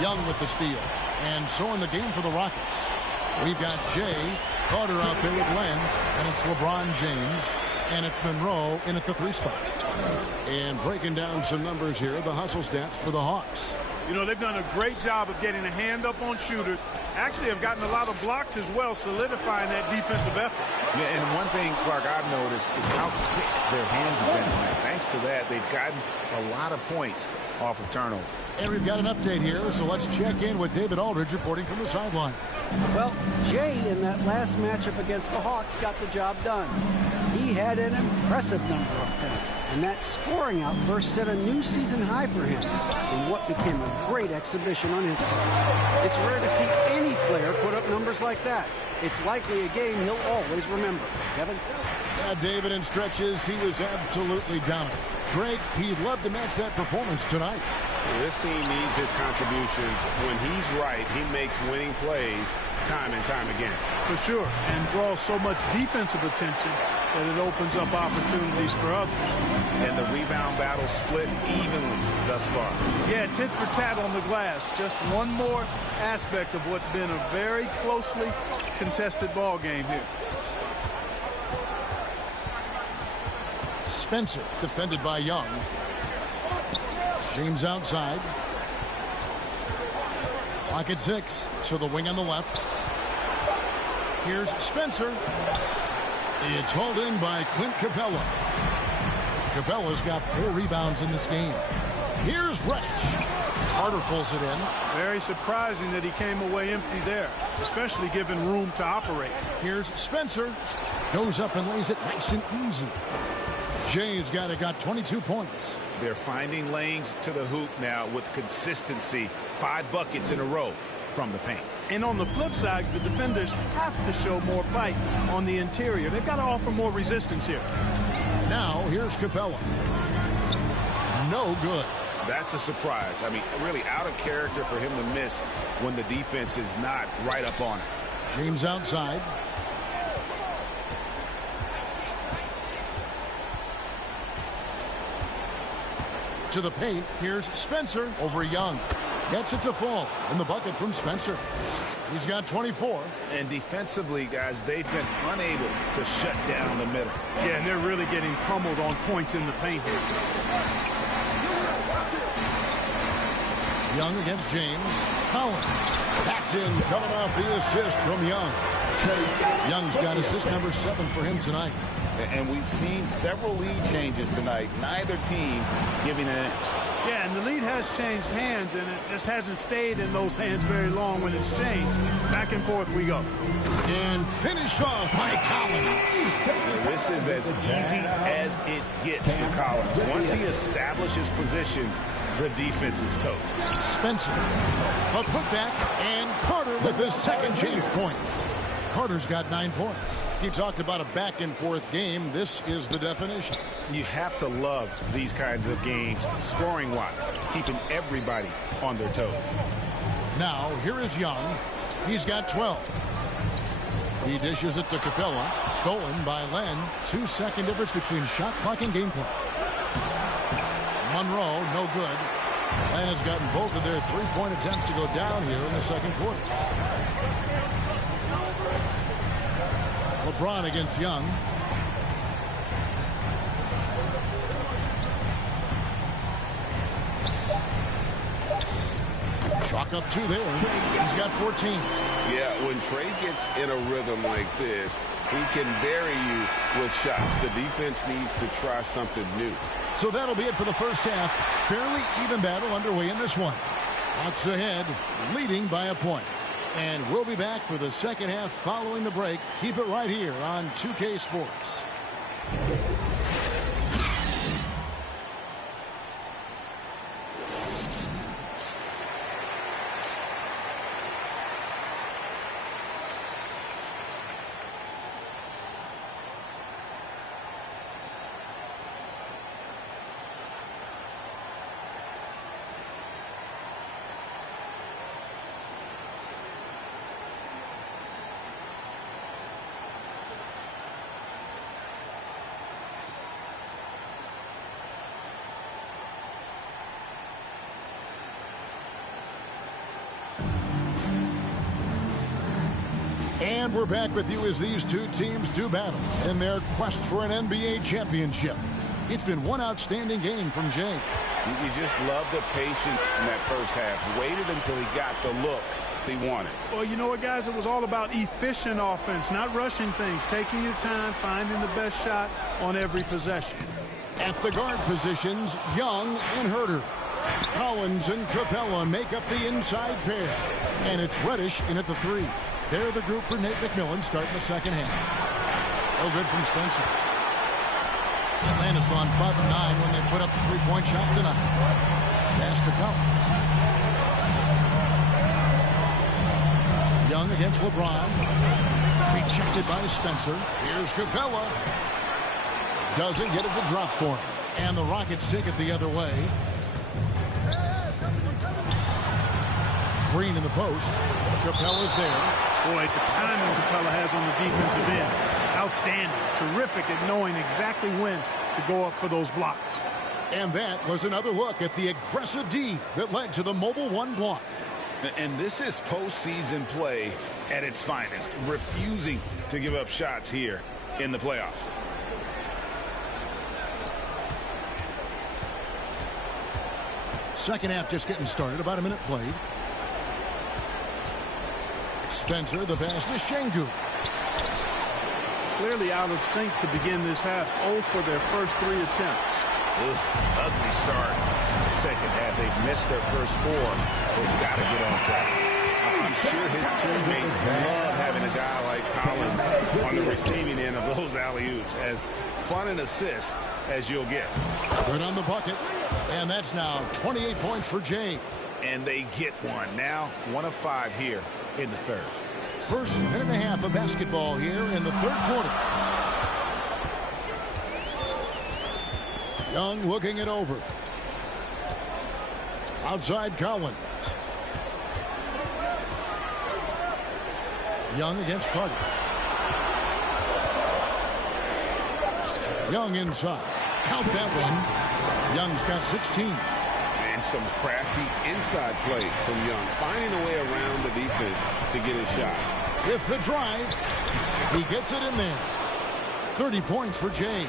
Young with the steal. And so in the game for the Rockets, we've got Jay, Carter out there with Len, and it's LeBron James, and it's Monroe in at the 3 spot. And breaking down some numbers here, the hustle stats for the Hawks. You know, they've done a great job of getting a hand up on shooters. Actually have gotten a lot of blocks as well, solidifying that defensive effort. Yeah, and one thing, Clark, I've noticed is how quick their hands have been tonight. Thanks to that, they've gotten a lot of points off of turnover. And we've got an update here, so let's check in with David Aldridge reporting from the sideline. Well, Jay in that last matchup against the Hawks got the job done. He had an impressive number of points, and that scoring outburst set a new season high for him in what became a great exhibition on his part. It's rare to see any player put up numbers like that. It's likely a game he'll always remember. Kevin? Yeah, David, in stretches, he was absolutely dominant. Greg, he'd love to match that performance tonight. This team needs his contributions. When he's right, he makes winning plays time and time again. For sure, and draws so much defensive attention that it opens up opportunities for others. And the rebound battle split evenly thus far. Yeah, tit for tat on the glass. Just one more aspect of what's been a very closely contested ball game here. Spencer defended by Young. James outside. Clock at 6. So the wing on the left. Here's Spencer. It's hauled in by Clint Capella. Capella's got 4 rebounds in this game. Here's Rech. Carter pulls it in. Very surprising that he came away empty there, especially given room to operate. Here's Spencer. Goes up and lays it nice and easy. Jay's got 22 points. They're finding lanes to the hoop now with consistency. 5 buckets in a row from the paint. And on the flip side, the defenders have to show more fight on the interior. They've got to offer more resistance here. Now, here's Capella. No good. That's a surprise. I mean, really out of character for him to miss when the defense is not right up on it. James outside. To the paint, here's Spencer over Young. Gets it to fall, and the bucket from Spencer. He's got 24. And defensively, guys, they've been unable to shut down the middle. Yeah, and they're really getting pummeled on points in the paint here. Young against James. Collins. That's in, coming off the assist from Young. Young's got assist number 7 for him tonight. And we've seen several lead changes tonight. Neither team giving an inch. Yeah, and the lead has changed hands, and it just hasn't stayed in those hands very long when it's changed. Back and forth we go. And finished off by Collins. This is as easy as it gets for Collins. Once he establishes position, the defense is toast. Spencer. A putback, and Carter with his second chance points. Carter's got 9 points. He talked about a back-and-forth game. This is the definition. You have to love these kinds of games, scoring-wise, keeping everybody on their toes. Now, here is Young. He's got 12. He dishes it to Capella. Stolen by Len. 2-second difference between shot clock and game clock. Monroe, no good. Len has gotten both of their 3-point attempts to go down here in the second quarter. LeBron against Young. Chalk up 2 there. He's got 14. Yeah, when Trey gets in a rhythm like this, he can bury you with shots. The defense needs to try something new. So that'll be it for the first half. Fairly even battle underway in this one. Hawks ahead, leading by a point. And we'll be back for the second half following the break. Keep it right here on 2K Sports. And we're back with you as these two teams do battle in their quest for an NBA championship. It's been one outstanding game from Jay. You just love the patience in that first half. Waited until he got the look he wanted. Well, you know what, guys? It was all about efficient offense, not rushing things, taking your time, finding the best shot on every possession. At the guard positions, Young and Herter. Collins and Capella make up the inside pair. And it's Reddish in at the 3. They're the group for Nate McMillan starting the second half. No good from Spencer. Atlanta's gone 5 of 9 when they put up the 3-point shot tonight. Pass to Collins. Young against LeBron. Rejected by Spencer. Here's Capella. Doesn't get it to drop for him. And the Rockets take it the other way. Green in the post. Capella's there. Boy, the timing Capella has on the defensive end. Outstanding. Terrific at knowing exactly when to go up for those blocks. And that was another look at the aggressive D that led to the mobile 1 block. And this is postseason play at its finest. Refusing to give up shots here in the playoffs. Second half just getting started. About a minute played. Spencer, the pass to Şengün. Clearly out of sync to begin this half. 0 for their first 3 attempts. Ugly start to the second half. They've missed their first 4. They've got to get on track. I'm sure his teammates love having a guy like Collins on the receiving end of those alley-oops. As fun an assist as you'll get. Good on the bucket. And that's now 28 points for Jay. And they get one. Now 1 of 5 here in the third. First minute and a half of basketball here in the third quarter. Young looking it over. Outside Collins. Young against Carter. Young inside. Count that one. Young's got 16. And some crafty inside play from Young. Finding a way around the defense to get his shot. With the drive, he gets it in there. 30 points for Jay.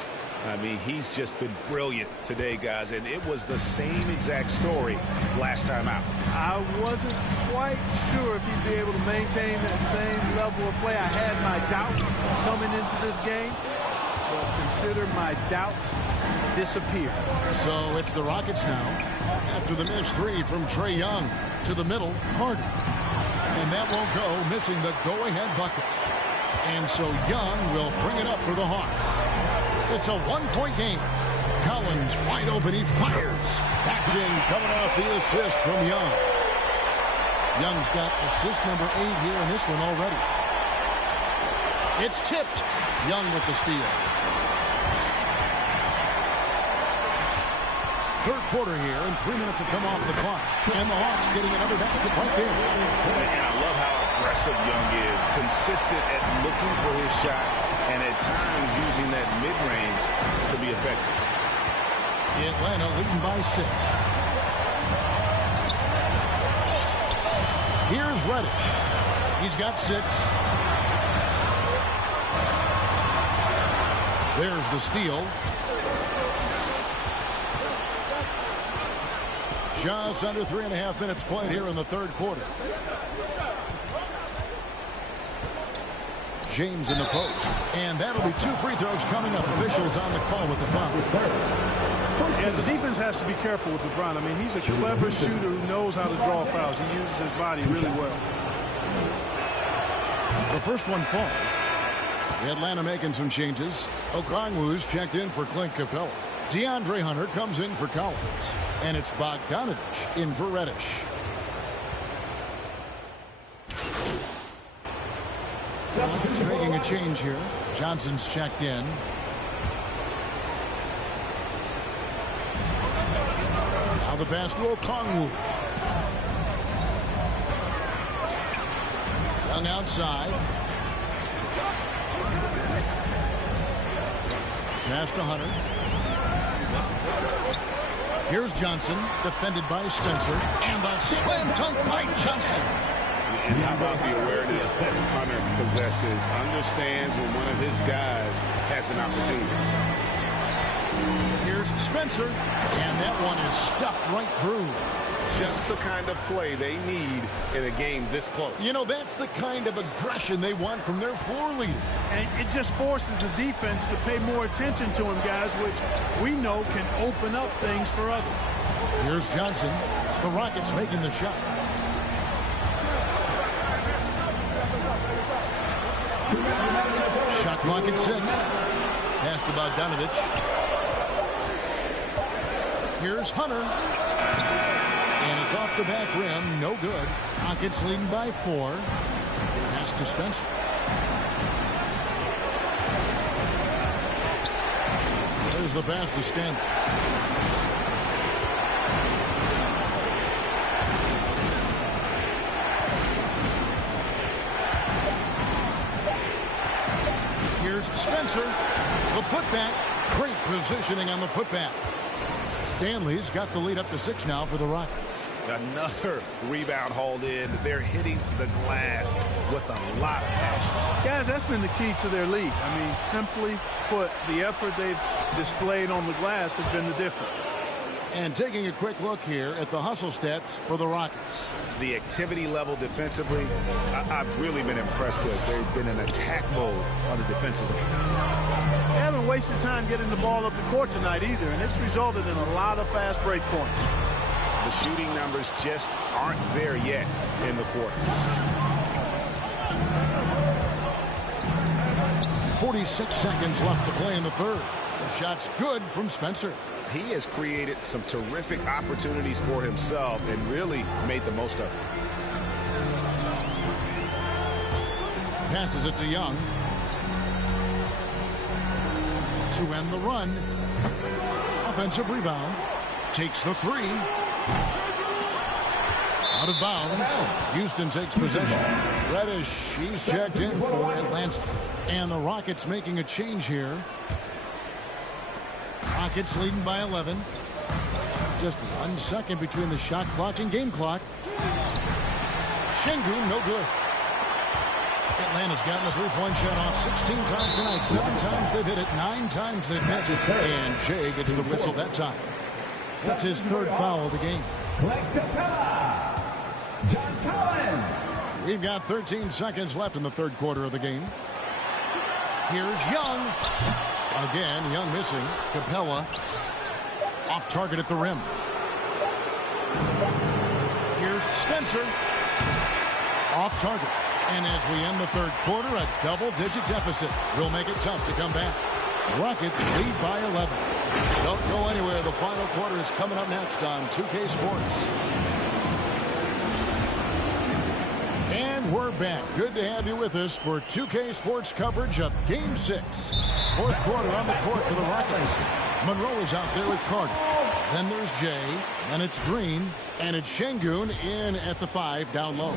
I mean, he's just been brilliant today, guys, and it was the same exact story last time out. I wasn't quite sure if he'd be able to maintain that same level of play. I had my doubts coming into this game, but consider my doubts disappear. So it's the Rockets now. After the missed 3 from Trae Young to the middle, Carter. And that won't go, missing the go-ahead bucket. And so Young will bring it up for the Hawks. It's a 1-point game. Collins wide open. He fires. Backs in, coming off the assist from Young. Young's got assist number 8 here in this one already. It's tipped. Young with the steal. Third quarter here, and 3 minutes have come off the clock. And the Hawks getting another basket right there. And I love how aggressive Young is. Consistent at looking for his shot, and at times using that mid-range to be effective. Atlanta leading by 6. Here's Reddish. He's got 6. There's the steal. Just under 3.5 minutes played here in the third quarter. James in the post. And that'll be 2 free throws coming up. Officials on the call with the foul. Yeah, the defense has to be careful with LeBron. I mean, he's a clever shooter who knows how to draw fouls. He uses his body really well. The first one falls. Atlanta making some changes. Okongwu's checked in for Clint Capella. DeAndre Hunter comes in for Collins. And it's Bogdanovich in for Reddish. Making a change here. Johnson's checked in. Now the pass to Okongwu. Young outside. Pass to Hunter. Here's Johnson, defended by Spencer, and the slam dunk by Johnson. And how about the awareness that Hunter possesses, understands when one of his guys has an opportunity. Here's Spencer, and that one is stuffed right through. Just the kind of play they need in a game this close. You know, that's the kind of aggression they want from their floor leader. And it just forces the defense to pay more attention to him, guys, which we know can open up things for others. Here's Johnson. The Rockets making the shot. Shot clock at 6. Pass to Bogdanovich. Here's Hunter. And it's off the back rim. No good. Rockets leading by 4. Pass to Spencer. There's the pass to Stanley. Here's Spencer. The putback. Great positioning on the putback. Stanley's got the lead up to 6 now for the Rockets. Another rebound hauled in. They're hitting the glass with a lot of passion. Guys, that's been the key to their lead. I mean, simply put, the effort they've displayed on the glass has been the difference. And taking a quick look here at the hustle stats for the Rockets. The activity level defensively, I've really been impressed with. They've been in attack mode on the defensive end. They haven't wasted time getting the ball up the court tonight either, and it's resulted in a lot of fast break points. The shooting numbers just aren't there yet in the quarter. 46 seconds left to play in the third. The shot's good from Spencer. He has created some terrific opportunities for himself and really made the most of it. Passes it to Young. To end the run. Offensive rebound. Takes the 3. Out of bounds. Houston takes possession. Reddish, he's checked in for Atlanta. And the Rockets making a change here. Rockets leading by 11. Just 1 second between the shot clock and game clock. Şengün, no good. Atlanta's gotten the three-point shot off 16 times tonight. 7 times they've hit it. 9 times they've missed. And Jay gets the whistle that time. That's his 3rd foul of the game. We've got 13 seconds left in the 3rd quarter of the game. Here's Young. Again, Young missing. Capella off target at the rim. Here's Spencer. Off target. And as we end the 3rd quarter, a double-digit deficit will make it tough to come back. Rockets lead by 11. Don't go anywhere. The final quarter is coming up next on 2K Sports. And we're back. Good to have you with us for 2K Sports coverage of Game 6. 4th quarter on the court for the Rockets. Monroe is out there with Carter. Then there's Jay. And it's Green. And it's Şengün in at the 5 down low.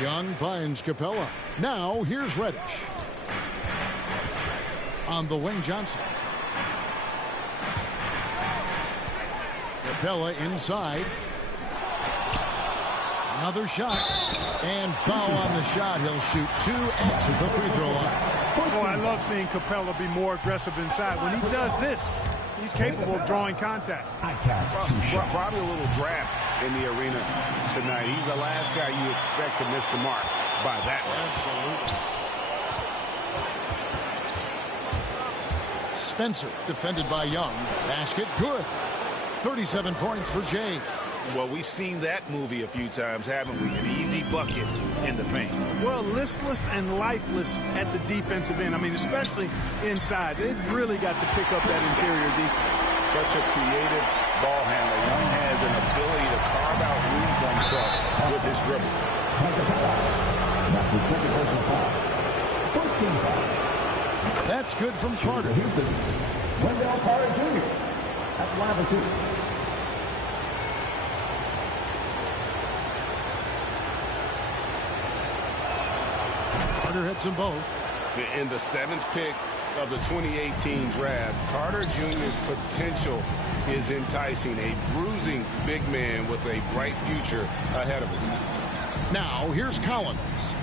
Young finds Capella. Now here's Reddish. On the wing, Johnson. Capella inside. Another shot. And foul on the shot. He'll shoot 2 at the free throw line. Oh, I love seeing Capella be more aggressive inside. When he does this, he's capable of drawing contact. Probably a little draft in the arena tonight. He's the last guy you expect to miss the mark by that much. Absolutely. Spencer defended by Young. Basket good. 37 points for Jay. Well, we've seen that movie a few times, haven't we? An easy bucket in the paint. Well, listless and lifeless at the defensive end. I mean, especially inside. They've really got to pick up that interior defense. Such a creative ball handler. Young has an ability to carve out room for himself with his dribble. That's the second personal foul. First team foul. That's good from Carter. Houston. Wendell Carter Jr. That's 1 of 2. Carter hits them both. And the 7th pick of the 2018 draft, Carter Jr.'s potential is enticing. A bruising big man with a bright future ahead of him. Now, here's Collins.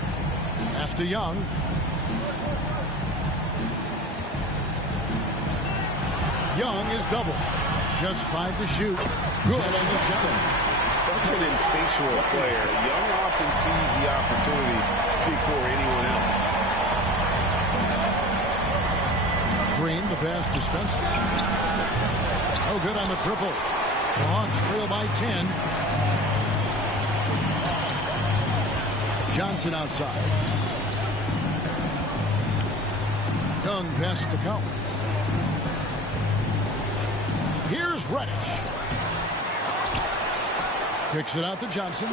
Pass to Young. Young is double. Just 5 to shoot. Good on the shot. Such an instinctual player. Young often sees the opportunity before anyone else. Green, the pass to Spencer. Oh, good on the triple. The Hawks trail by 10. Johnson outside. Young pass to Collins. Here's Reddish. Kicks it out to Johnson.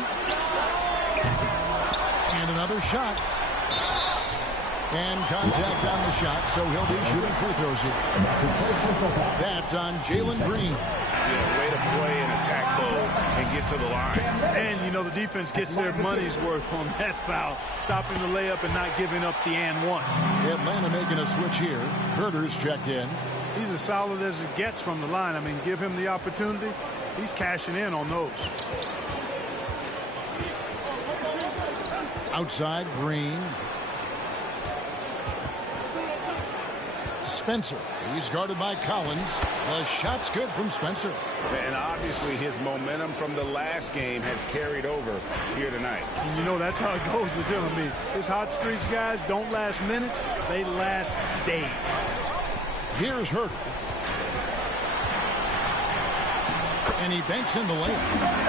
And another shot. And contact on the shot, so he'll be shooting free throws here. That's on Jalen Green. Yeah, way to play and attack mode and get to the line. And, you know, the defense gets their money's worth on that foul. Stopping the layup and not giving up the and one. Atlanta making a switch here. Herter's checked in. He's as solid as it gets from the line. I mean, give him the opportunity. He's cashing in on those. Outside, Green. Spencer. He's guarded by Collins. The shot's good from Spencer. And obviously his momentum from the last game has carried over here tonight. And you know, that's how it goes with him. I mean, his hot streaks, guys, don't last minutes. They last days. Here's Herter. And he banks in the layup.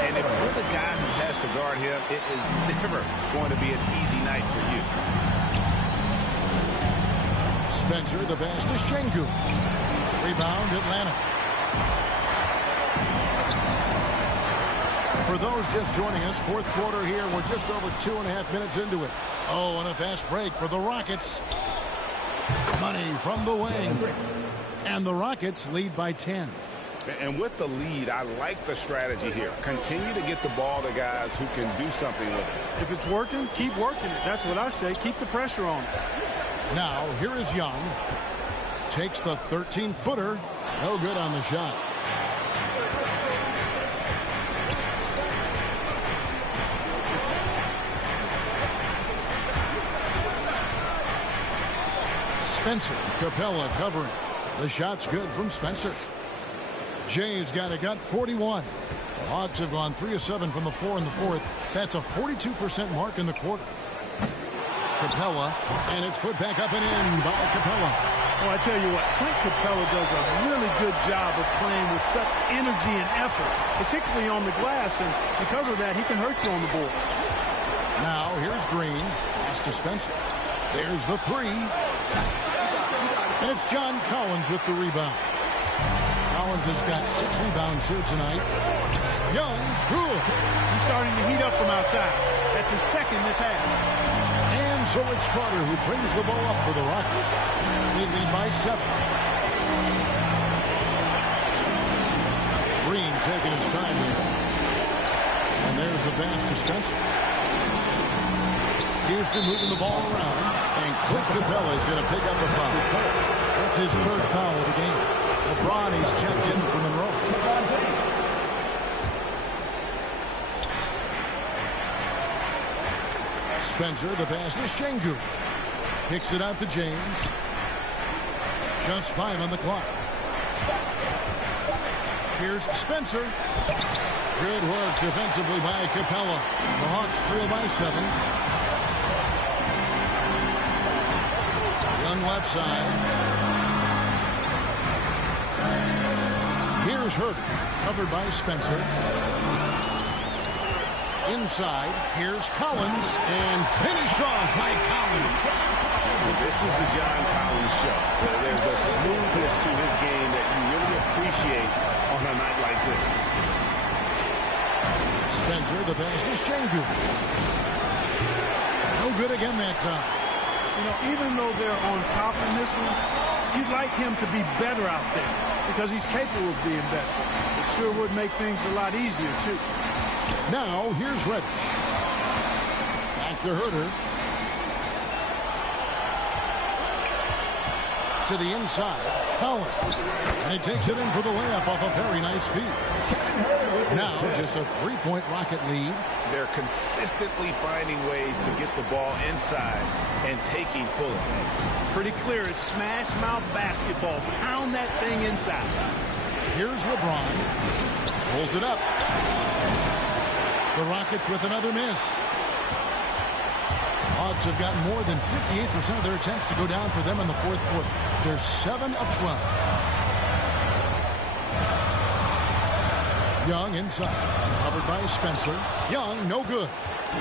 And if you're the guy who has to guard him, it is never going to be an easy night for you. Spencer, the pass to Şengün. Rebound, Atlanta. For those just joining us, fourth quarter here. We're just over 2.5 minutes into it. Oh, and a fast break for the Rockets. Money from the wing. And the Rockets lead by 10. And with the lead, I like the strategy here. Continue to get the ball to guys who can do something with it. If it's working, keep working it. That's what I say. Keep the pressure on it. Now, here is Young. Takes the 13-footer. No good on the shot. Spencer, Capella covering. The shot's good from Spencer. Jay's got a gut 41. The Hawks have gone 3 of 7 from the floor in the fourth. That's a 42% mark in the quarter. Capella, and it's put back up and in by Capella. Oh, I tell you what, Clint Capella does a really good job of playing with such energy and effort, particularly on the glass, and because of that, he can hurt you on the boards. Now, here's Green. Pass to Spencer. There's the three. And it's John Collins with the rebound. Collins has got 6 rebounds here tonight. Young, good. He's starting to heat up from outside. That's his second this half. And so it's Carter who brings the ball up for the Rockets. They lead by 7. Green taking his time here. And there's the pass to Spencer. Houston moving the ball around. And Clint Capella is going to pick up the foul. That's his 3rd foul of the game. LeBron, he's checked in for Monroe. Spencer, the pass to Şengün. Kicks it out to James. Just 5 on the clock. Here's Spencer. Good work defensively by Capella. The Hawks trail by 7. Young left side. Here's Herter, covered by Spencer. Inside, here's Collins, and finished off by Collins. This is the John Collins show. There's a smoothness to his game that you really appreciate on a night like this. Spencer, the pass to Şengün. No good again that time. You know, even though they're on top in this one, you'd like him to be better out there because he's capable of being better. It sure would make things a lot easier, too. Now, here's Reddish. Back to Herter. To the inside, Collins. And he takes it in for the layup off a very nice feed. Now just a 3-point Rocket lead. They're consistently finding ways to get the ball inside and taking full advantage. Pretty clear. It's smash mouth basketball. Pound that thing inside. Here's LeBron. Pulls it up. The Rockets with another miss. Hawks have gotten more than 58% of their attempts to go down for them in the fourth quarter. They're 7 of 12. Young inside. Covered by Spencer. Young, no good.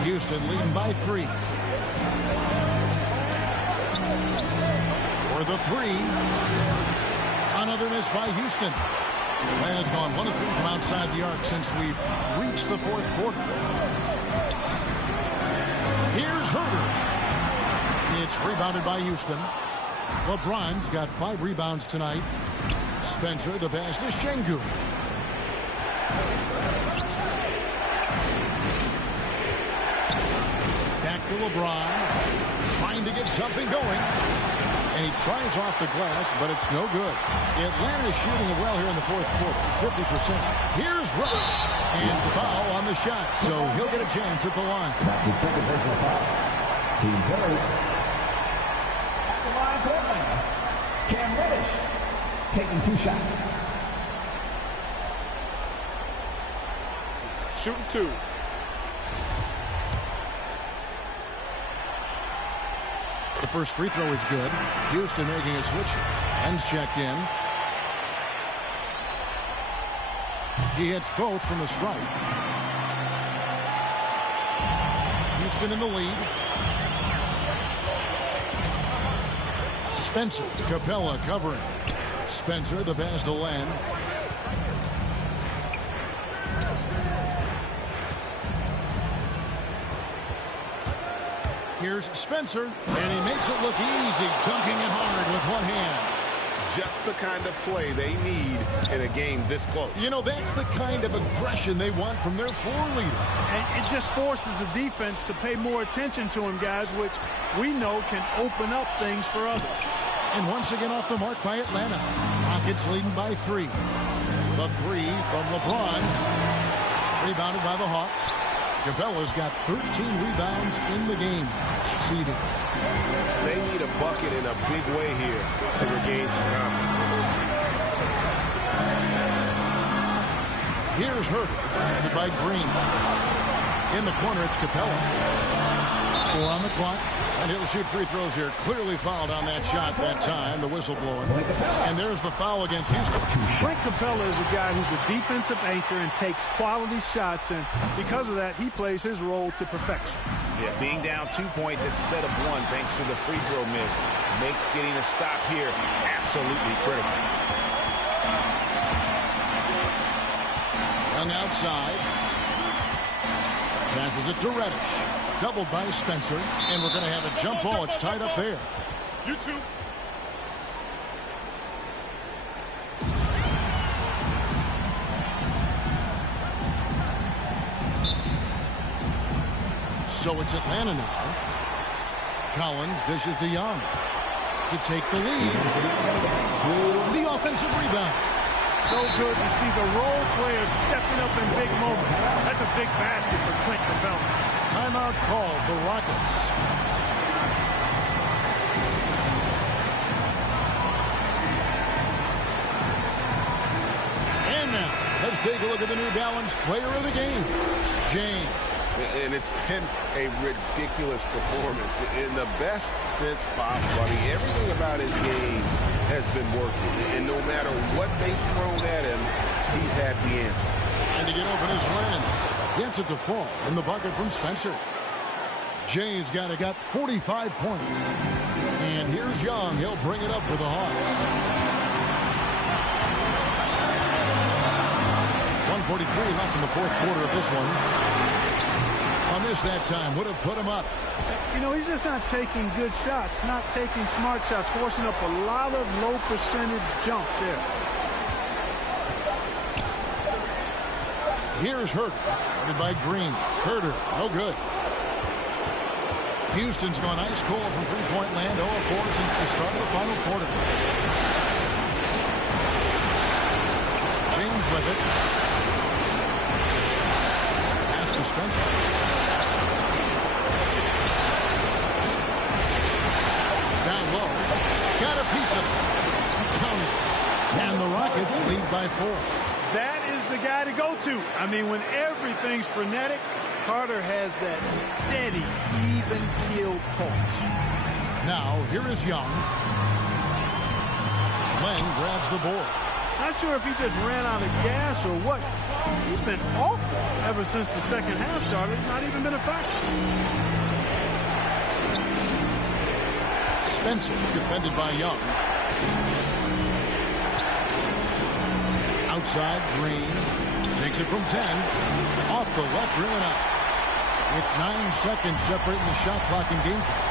Houston leading by 3. For the 3. Another miss by Houston. Atlanta's gone 1 of 3 from outside the arc since we've reached the fourth quarter. Here's Herter. It's rebounded by Houston. LeBron's got 5 rebounds tonight. Spencer, the pass to Şengün. Back to LeBron. Trying to get something going. And he tries off the glass, but it's no good. Atlanta's shooting it well here in the fourth quarter. 50%. Here's Rudd. And foul on the shot, so he'll get a chance at the line. That's his second personal foul. Team Perry. At the line for Atlanta, Cam Reddish taking 2 shots. Shooting 2. The first free throw is good. Houston making a switch. Ends checked in. He hits both from the stripe. Houston in the lead. Spencer, Capella covering. Spencer, the pass to Len. Here's Spencer, and he makes it look easy, dunking it hard with one hand. Just the kind of play they need in a game this close. You know, that's the kind of aggression they want from their floor leader. And it just forces the defense to pay more attention to him, guys, which we know can open up things for others. And once again off the mark by Atlanta. Rockets leading by 3. The 3 from LeBron. Rebounded by the Hawks. Capella's got 13 rebounds in the game. Seeding. They need a bucket in a big way here to regain some confidence. Here's Herter, guarded by Green. In the corner, it's Capella. 4 on the clock, and he'll shoot free throws here. Clearly fouled on that shot that time, the whistle blowing. And there's the foul against Houston. Clint Capella is a guy who's a defensive anchor and takes quality shots, and because of that, he plays his role to perfection. Yeah, being down 2 points instead of 1 thanks to the free throw miss makes getting a stop here absolutely critical. Young outside. Passes it to Reddish. Doubled by Spencer. And we're going to have a jump ball. It's tied up there. You two. So it's Atlanta now. Collins dishes to Young to take the lead. The offensive rebound. So good to see the role players stepping up in big moments. That's a big basket for Clint Capella. Timeout called the Rockets. And now, let's take a look at the New Balance player of the game, James. And it's been a ridiculous performance in the best sense possible. I mean, everything about his game has been working. And no matter what they've thrown at him, he's had the answer. Trying to get open his Len. Gets it to fall in the bucket from Spencer. Jay's got 45 points. And here's Young. He'll bring it up for the Hawks. 1:43 left in the fourth quarter of this one. A miss that time would have put him up. You know, he's just not taking good shots, not taking smart shots, forcing up a lot of low percentage jump there. Here's Herter, guarded by Green. Herter, no good. Houston's gone ice cold from three-point land, 0-4 since the start of the final quarter. James with it. Pass to Spencer. Down low. Got a piece of it. Counted. And the Rockets lead by 4. That is the guy to go to. I mean, when everything's frenetic, Carter has that steady, even-keeled pulse. Now, here is Young. Len grabs the board. Not sure if he just ran out of gas or what. He's been awful ever since the second half started. Not even been a factor. Spencer defended by Young. Outside, Green takes it from 10. Off the left rim and out. It's 9 seconds separating the shot clock and game clock.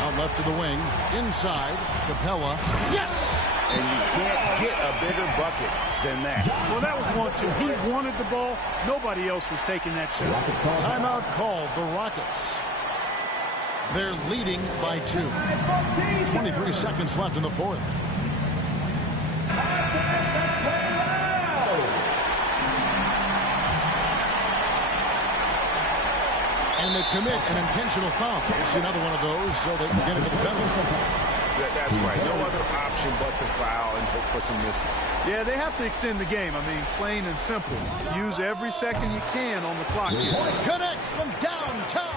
Out left to the wing. Inside, Capella. Yes! And you can't get a bigger bucket than that. Well, that was 1-2. He wanted the ball. Nobody else was taking that shot. Timeout called the Rockets. They're leading by 2. 23 seconds left in the fourth. And they commit an intentional foul. We'll see another one of those so they can get into the penalty. That's right. No other option but to foul and hope for some misses. Yeah, they have to extend the game. I mean, plain and simple. Use every second you can on the clock here. Connects from downtown.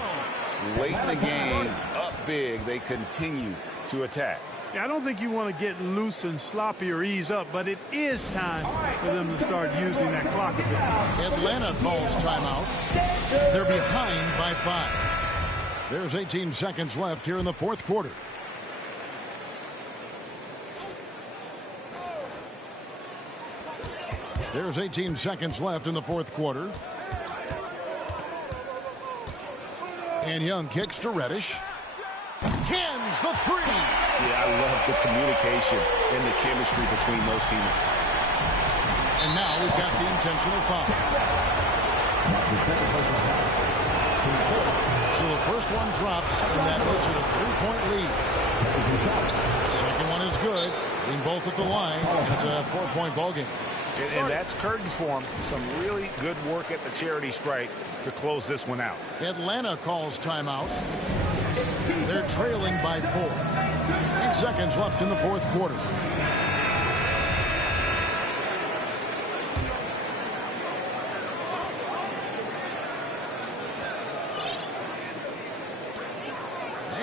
Late in the game, up big, they continue to attack. Yeah, I don't think you want to get loose and sloppy or ease up, but it is time for them to start using that clock a bit. Atlanta calls timeout. They're behind by 5. There's 18 seconds left here in the fourth quarter. There's 18 seconds left in the fourth quarter. And Young kicks to Reddish. Cans the 3. Yeah, I love the communication and the chemistry between those teammates. And now we've got the intentional foul. So the first one drops, and that makes it a 3-point lead. Second one is good. In both at the line, and it's a 4-point ball game. And that's curtains for him. Some really good work at the charity stripe to close this one out. Atlanta calls timeout. They're trailing by 4. 8 seconds left in the fourth quarter.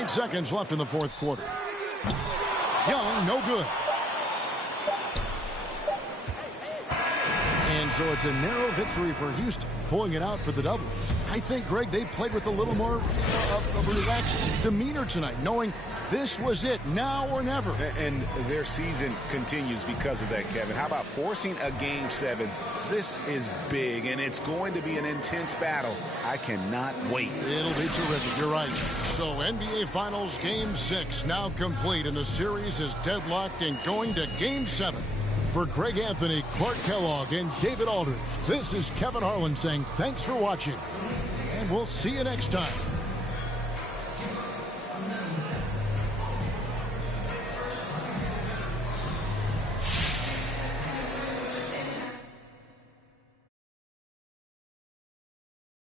Seconds left in the fourth quarter. Young, no good. And so it's a narrow victory for Houston, pulling it out for the double. I think, Greg, they played with a little more of a relaxed demeanor tonight, knowing this was it, now or never. And their season continues because of that, Kevin. How about forcing a Game 7? This is big, and it's going to be an intense battle. I cannot wait. It'll be terrific. You're right. So NBA Finals Game 6 now complete, and the series is deadlocked and going to Game 7. For Greg Anthony, Clark Kellogg, and David Aldridge, this is Kevin Harlan saying thanks for watching, and we'll see you next time.